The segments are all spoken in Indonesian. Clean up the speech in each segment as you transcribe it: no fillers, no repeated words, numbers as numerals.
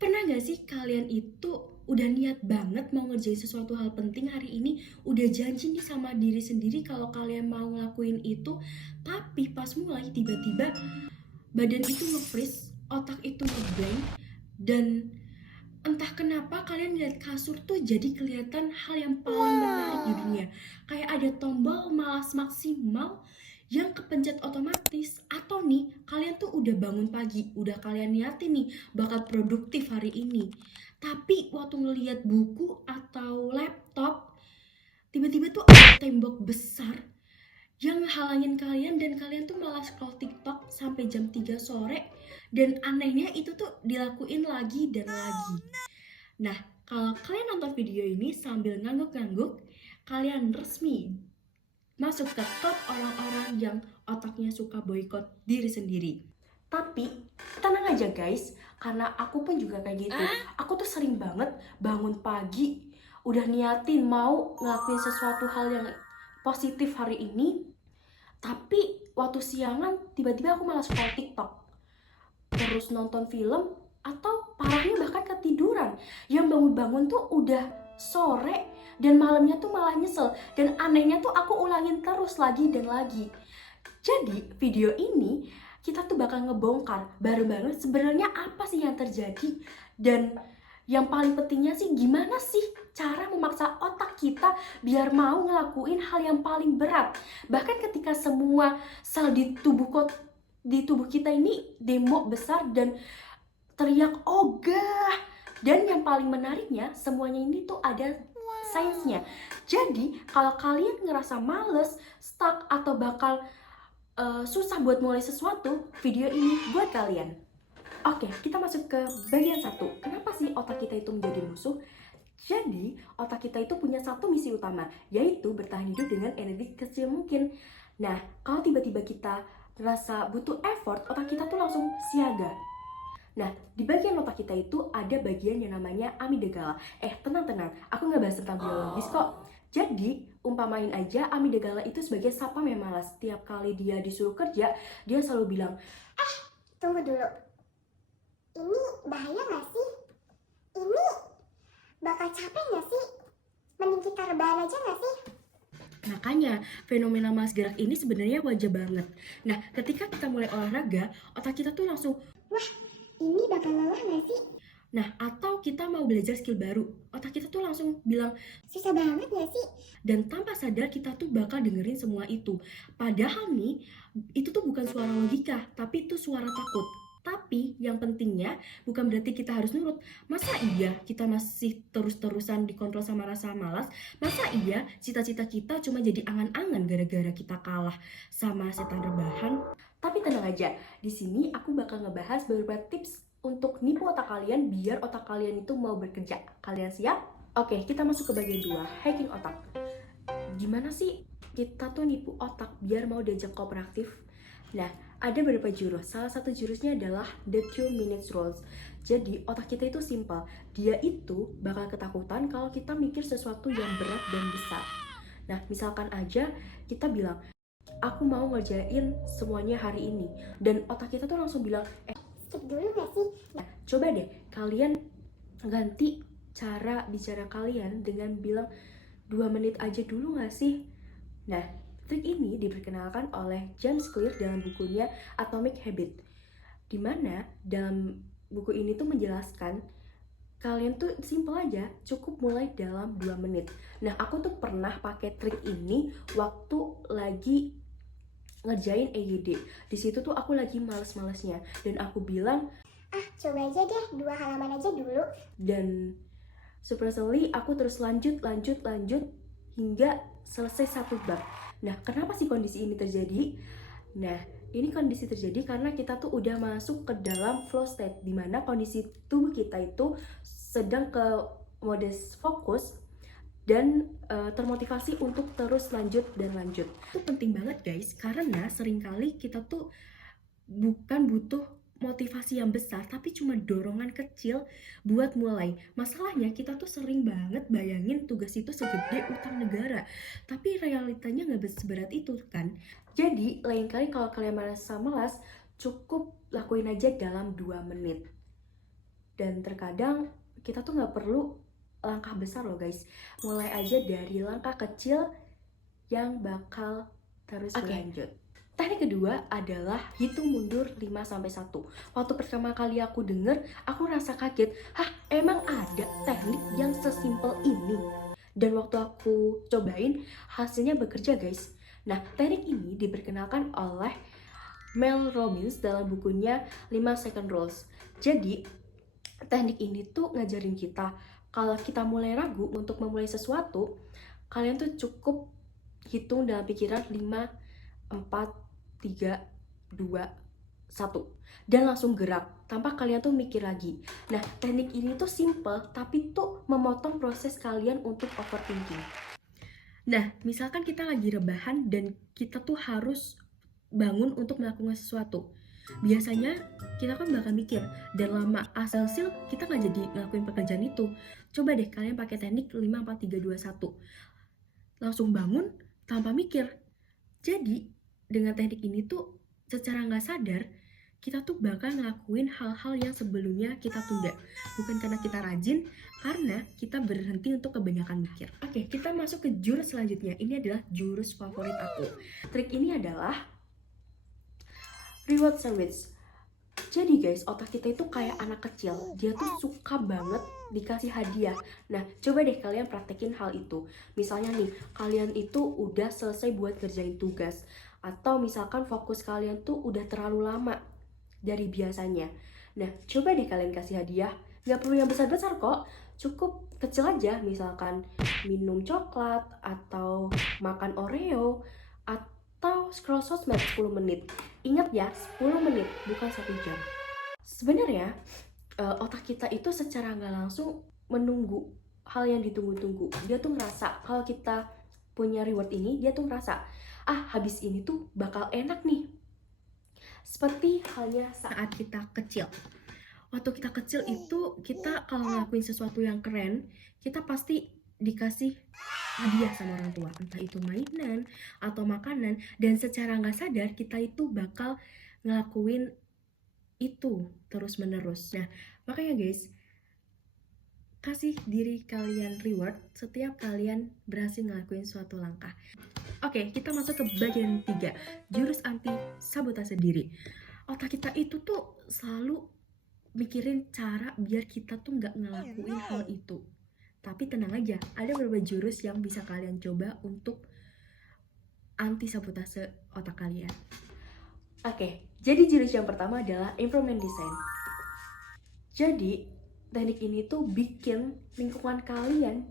Pernah nggak sih kalian itu udah niat banget mau ngerjain sesuatu hal penting hari ini, udah janji nih sama diri sendiri kalau kalian mau ngelakuin itu, tapi pas mulai tiba-tiba badan itu nge-freeze, otak itu nge-blank, dan entah kenapa kalian lihat kasur tuh jadi kelihatan hal yang paling menarik di dunia. Kayak ada tombol malas maksimal yang kepencet otomatis. Atau nih, kalian tuh udah bangun pagi, udah kalian niatin nih bakal produktif hari ini. Tapi waktu ngelihat buku atau laptop, tiba-tiba tuh ada tembok besar yang halangin kalian dan kalian tuh malah scroll TikTok sampai jam 3 sore, dan anehnya itu tuh dilakuin lagi dan lagi. Nah, kalau kalian nonton video ini sambil ngangguk-ngangguk, kalian resmi masuk ke klub orang-orang yang otaknya suka boykot diri sendiri. Tapi tenang aja guys, karena aku pun juga kayak gitu. Aku tuh sering banget bangun pagi, udah niatin mau ngelakuin sesuatu hal yang positif hari ini, tapi waktu siangan tiba-tiba aku malah scroll TikTok, terus nonton film, atau parahnya bahkan ketiduran. Yang bangun-bangun tuh udah sore dan malamnya tuh malah nyesel. Dan anehnya tuh aku ulangin terus lagi dan lagi. Jadi video ini kita tuh bakal ngebongkar bareng-bareng sebenarnya apa sih yang terjadi, dan yang paling pentingnya sih gimana sih cara memaksa otak kita biar mau ngelakuin hal yang paling berat. Bahkan ketika semua sel di tubuh kita ini demo besar dan teriak ogah. Dan yang paling menariknya, semuanya ini tuh ada sainsnya. Jadi kalau kalian ngerasa males, stuck, atau bakal susah buat mulai sesuatu, video ini buat kalian. Oke, kita masuk ke bagian 1. Kenapa sih otak kita itu menjadi musuh? Jadi, otak kita itu punya satu misi utama, yaitu bertahan hidup dengan energi kecil mungkin. Nah, kalau tiba-tiba kita ngerasa butuh effort, otak kita tuh langsung siaga. Nah, di bagian otak kita itu ada bagian yang namanya amigdala. Tenang-tenang, aku nggak bahas tentang biologis kok. Jadi, umpamain aja amigdala itu sebagai sapam yang malas. Tiap kali dia disuruh kerja, dia selalu bilang, Tunggu dulu, ini bahaya gak sih? Ini bakal capek gak sih? Mending kita rebahan aja gak sih? makanya fenomena malas gerak ini sebenarnya wajar banget. Nah, ketika kita mulai olahraga, otak kita tuh langsung, Wah, ini bakal lelah gak sih? nah, atau kita mau belajar skill baru, otak kita tuh langsung bilang, Susah banget gak sih? dan tanpa sadar kita tuh bakal dengerin semua itu. Padahal nih, itu tuh bukan suara logika, tapi itu suara takut. Tapi yang pentingnya bukan berarti kita harus nurut. Masa iya kita masih terus-terusan dikontrol sama rasa malas? Masa iya cita-cita kita cuma jadi angan-angan gara-gara kita kalah sama setan rebahan? Tapi tenang aja, di sini aku bakal ngebahas beberapa tips untuk nipu otak kalian biar otak kalian itu mau bekerja. Kalian siap? Oke, kita masuk ke bagian 2, hacking otak. Gimana sih kita tuh nipu otak biar mau diajak kooperatif? Nah, ada beberapa jurus. Salah satu jurusnya adalah the 2 minutes rules. Jadi, otak kita itu simpel. Dia itu bakal ketakutan kalau kita mikir sesuatu yang berat dan besar. Nah, misalkan aja kita bilang, aku mau ngerjain semuanya hari ini. Dan otak kita tuh langsung bilang, Skip dulu gak sih? coba deh kalian ganti cara bicara kalian dengan bilang 2 menit aja dulu gak sih? Nah, trik ini diperkenalkan oleh James Clear dalam bukunya Atomic Habit, dimana dalam buku ini tuh menjelaskan kalian tuh simple aja, cukup mulai dalam 2 menit. Nah, aku tuh pernah pakai trik ini waktu lagi ngerjain EYD. Di situ tuh aku lagi males-malesnya dan aku bilang, Coba aja deh 2 halaman aja dulu. dan surprisingly aku terus lanjut hingga selesai 1 bab. Nah, kenapa sih kondisi ini terjadi? Nah, ini kondisi terjadi karena kita tuh udah masuk ke dalam flow state, dimana kondisi tubuh kita itu sedang ke mode fokus dan termotivasi untuk terus lanjut. Itu penting banget guys, karena seringkali kita tuh bukan butuh motivasi yang besar, tapi cuma dorongan kecil buat mulai. Masalahnya kita tuh sering banget bayangin tugas itu segede utang negara, tapi realitanya nggak seberat itu kan. Jadi lain kali kalau kalian merasa malas, cukup lakuin aja dalam 2 menit. Dan terkadang kita tuh nggak perlu langkah besar loh guys. Mulai aja dari langkah kecil yang bakal terus berlanjut. Teknik kedua adalah hitung mundur 5-1. Waktu pertama kali aku denger, aku rasa kaget. Hah, emang ada teknik yang sesimpel ini? Dan waktu aku cobain, hasilnya bekerja guys. Nah, teknik ini diperkenalkan oleh Mel Robbins dalam bukunya 5 Second Rules. Jadi, teknik ini tuh ngajarin kita kalau kita mulai ragu untuk memulai sesuatu, kalian tuh cukup hitung dalam pikiran 5, 4, 3, 2, 1 dan langsung gerak tanpa kalian tuh mikir lagi. Nah, teknik ini tuh simple tapi tuh memotong proses kalian untuk overthinking. Nah, misalkan kita lagi rebahan dan kita tuh harus bangun untuk melakukan sesuatu. Biasanya kita kan bakal mikir dan lama hasil kita nggak jadi ngelakuin pekerjaan itu. Coba deh kalian pakai teknik 5, 4, 3, 2, 1. Langsung bangun tanpa mikir. Jadi dengan teknik ini tuh secara nggak sadar kita tuh bakal ngelakuin hal-hal yang sebelumnya kita tunda. Bukan karena kita rajin, karena kita berhenti untuk kebanyakan mikir. Oke, kita masuk ke jurus selanjutnya. Ini adalah jurus favorit aku. Trik ini adalah reward sandwich. Jadi guys, otak kita itu kayak anak kecil. Dia tuh suka banget dikasih hadiah. Nah, coba deh kalian praktekin hal itu. Misalnya nih, kalian itu udah selesai buat kerjain tugas. Atau misalkan fokus kalian tuh udah terlalu lama dari biasanya. Nah, coba deh kalian kasih hadiah. Gak perlu yang besar-besar kok. Cukup kecil aja, misalkan minum coklat, atau makan Oreo, atau scroll sosmed 10 menit. Ingat ya, 10 menit, bukan 1 jam. Sebenarnya, otak kita itu secara nggak langsung menunggu hal yang ditunggu-tunggu. Dia tuh ngerasa, kalau kita punya reward ini, dia tuh ngerasa, habis ini tuh bakal enak nih. Seperti halnya saat kita kecil. Waktu kita kecil itu, kita kalau ngelakuin sesuatu yang keren, kita pasti dikasih hadiah sama orang tua, entah itu mainan atau makanan, dan secara nggak sadar kita itu bakal ngelakuin itu terus menerus. Nah, makanya guys, kasih diri kalian reward setiap kalian berhasil ngelakuin suatu langkah. Oke, kita masuk ke bagian 3, jurus anti sabotase diri. Otak kita itu tuh selalu mikirin cara biar kita tuh nggak ngelakuin hal itu. Tapi tenang aja, ada beberapa jurus yang bisa kalian coba untuk anti sabotase otak kalian. Oke, jadi jurus yang pertama adalah improvement design. Jadi, teknik ini tuh bikin lingkungan kalian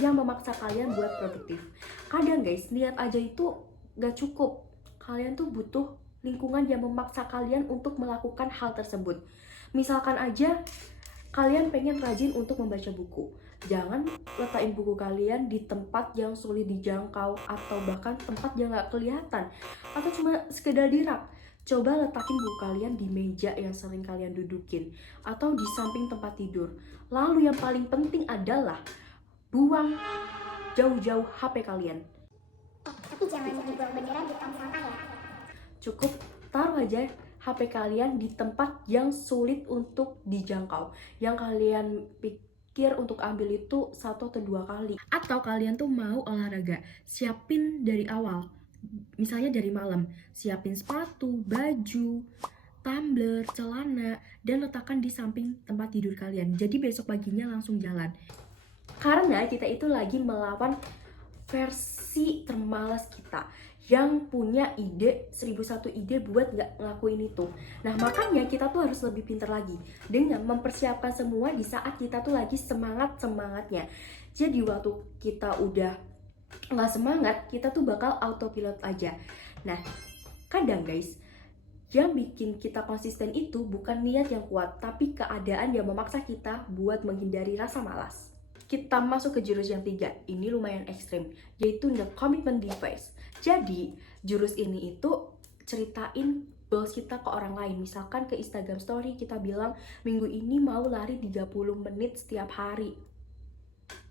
yang memaksa kalian buat produktif. Kadang guys, niat aja itu gak cukup. Kalian tuh butuh lingkungan yang memaksa kalian untuk melakukan hal tersebut. Misalkan aja kalian pengen rajin untuk membaca buku. Jangan letakkan buku kalian di tempat yang sulit dijangkau atau bahkan tempat yang gak kelihatan atau cuma sekedar di rak. Coba letakin buku kalian di meja yang sering kalian dudukin atau di samping tempat tidur. Lalu yang paling penting adalah buang jauh-jauh HP kalian. Tapi jangan dibuang beneran di tong sampah ya. Cukup taruh aja HP kalian di tempat yang sulit untuk dijangkau. Yang kalian pikir untuk ambil itu 1 atau 2 kali. Atau kalian tuh mau olahraga, siapin dari awal. Misalnya dari malam, siapin sepatu, baju, tumbler, celana, dan letakkan di samping tempat tidur kalian. Jadi besok paginya langsung jalan. Karena kita itu lagi melawan versi termalas kita yang punya ide 1001 ide buat gak ngelakuin itu. Nah makanya kita tuh harus lebih pintar lagi dengan mempersiapkan semua di saat kita tuh lagi semangatnya. Jadi waktu kita udah gak semangat, kita tuh bakal autopilot aja. Nah kadang guys, yang bikin kita konsisten itu bukan niat yang kuat, tapi keadaan yang memaksa kita buat menghindari rasa malas. Kita masuk ke jurus yang 3, ini lumayan ekstrim, yaitu the commitment device. Jadi, jurus ini itu ceritain goals kita ke orang lain. Misalkan ke Instagram story kita bilang, minggu ini mau lari 30 menit setiap hari.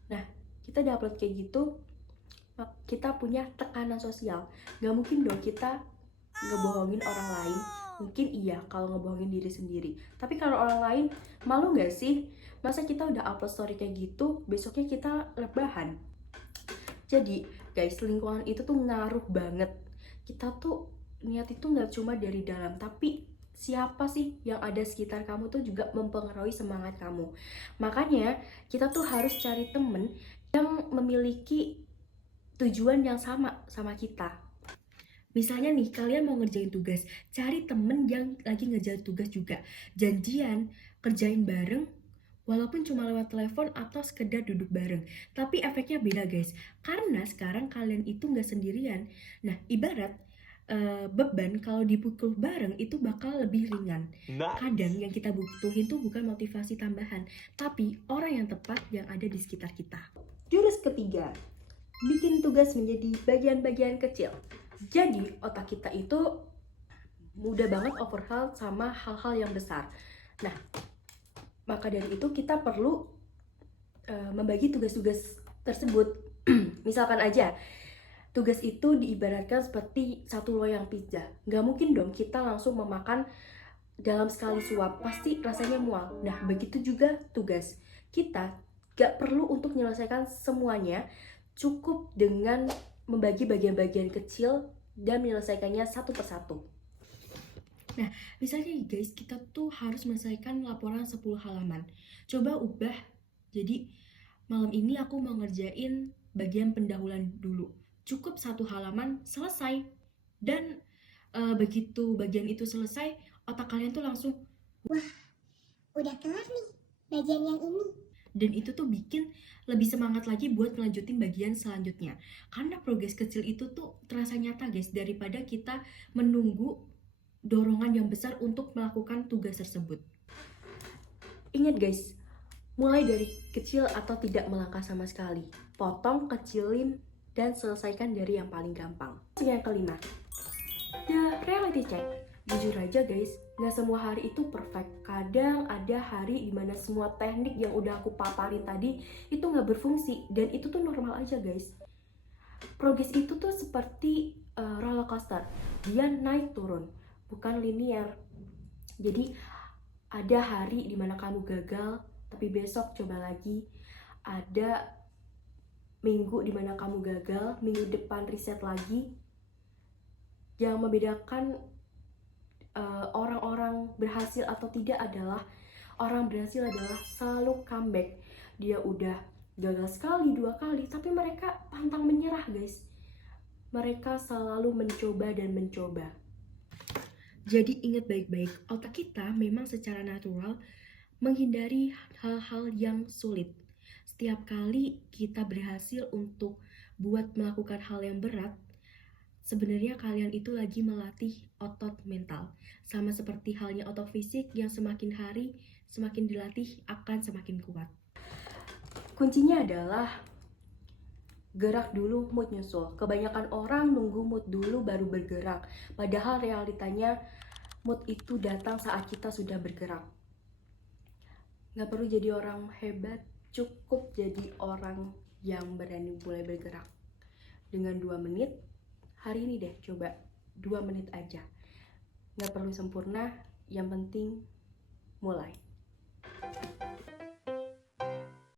Nah, kita udah upload kayak gitu, kita punya tekanan sosial. Gak mungkin dong kita ngebohongin orang lain Mungkin iya kalau ngebohongin diri sendiri. Tapi kalau orang lain, malu nggak sih? Masa kita udah upload story kayak gitu, besoknya kita rebahan? Jadi guys, lingkungan itu tuh ngaruh banget. Kita tuh niat itu nggak cuma dari dalam, tapi siapa sih yang ada sekitar kamu tuh juga mempengaruhi semangat kamu. Makanya kita tuh harus cari temen yang memiliki tujuan yang sama sama kita. Misalnya nih, kalian mau ngerjain tugas, cari temen yang lagi ngerjain tugas juga. Janjian, kerjain bareng, walaupun cuma lewat telepon atau sekedar duduk bareng. Tapi efeknya beda guys, karena sekarang kalian itu nggak sendirian. Nah, ibarat beban kalau dipukul bareng itu bakal lebih ringan. Kadang yang kita butuhin tuh bukan motivasi tambahan, tapi orang yang tepat yang ada di sekitar kita. Jurus ketiga, bikin tugas menjadi bagian-bagian kecil. Jadi otak kita itu mudah banget overwhelmed sama hal-hal yang besar. Nah, maka dari itu kita perlu membagi tugas-tugas tersebut. Misalkan aja, tugas itu diibaratkan seperti satu loyang pizza. Nggak mungkin dong kita langsung memakan dalam sekali suap, pasti rasanya mual. Nah, begitu juga tugas. Kita nggak perlu untuk menyelesaikan semuanya, cukup dengan membagi bagian-bagian kecil dan menyelesaikannya satu persatu. Nah, misalnya guys, kita tuh harus menyelesaikan laporan 10 halaman. Coba ubah, jadi malam ini aku mau ngerjain bagian pendahuluan dulu. Cukup 1 halaman, selesai. Dan begitu bagian itu selesai, otak kalian tuh langsung, Wah, udah kelar nih bagian yang ini. dan itu tuh bikin lebih semangat lagi buat ngelanjutin bagian selanjutnya. Karena progres kecil itu tuh terasa nyata guys, daripada kita menunggu dorongan yang besar untuk melakukan tugas tersebut. Ingat guys, mulai dari kecil atau tidak melangkah sama sekali. Potong, kecilin, dan selesaikan dari yang paling gampang. Yang kelima, the reality check. Jujur aja guys, gak semua hari itu perfect. Kadang ada hari dimana semua teknik yang udah aku paparin tadi itu gak berfungsi. Dan itu tuh normal aja guys. Progres itu tuh seperti roller coaster. Dia naik turun, bukan linear. Jadi ada hari dimana kamu gagal, tapi besok coba lagi. Ada minggu dimana kamu gagal, minggu depan riset lagi. Yang membedakan orang-orang berhasil atau tidak adalah orang berhasil adalah selalu comeback. Dia udah gagal sekali, 2 kali, tapi mereka pantang menyerah guys. Mereka selalu mencoba dan mencoba. Jadi ingat baik-baik, otak kita memang secara natural menghindari hal-hal yang sulit. Setiap kali kita berhasil untuk melakukan hal yang berat, sebenarnya kalian itu lagi melatih otot mental. Sama seperti halnya otot fisik yang semakin hari semakin dilatih akan semakin kuat. Kuncinya adalah gerak dulu, mood nyusul. Kebanyakan orang nunggu mood dulu baru bergerak. Padahal realitanya mood itu datang saat kita sudah bergerak. Gak perlu jadi orang hebat, cukup jadi orang yang berani mulai bergerak. Dengan 2 menit, hari ini deh coba 2 menit aja. Gak perlu sempurna, yang penting mulai.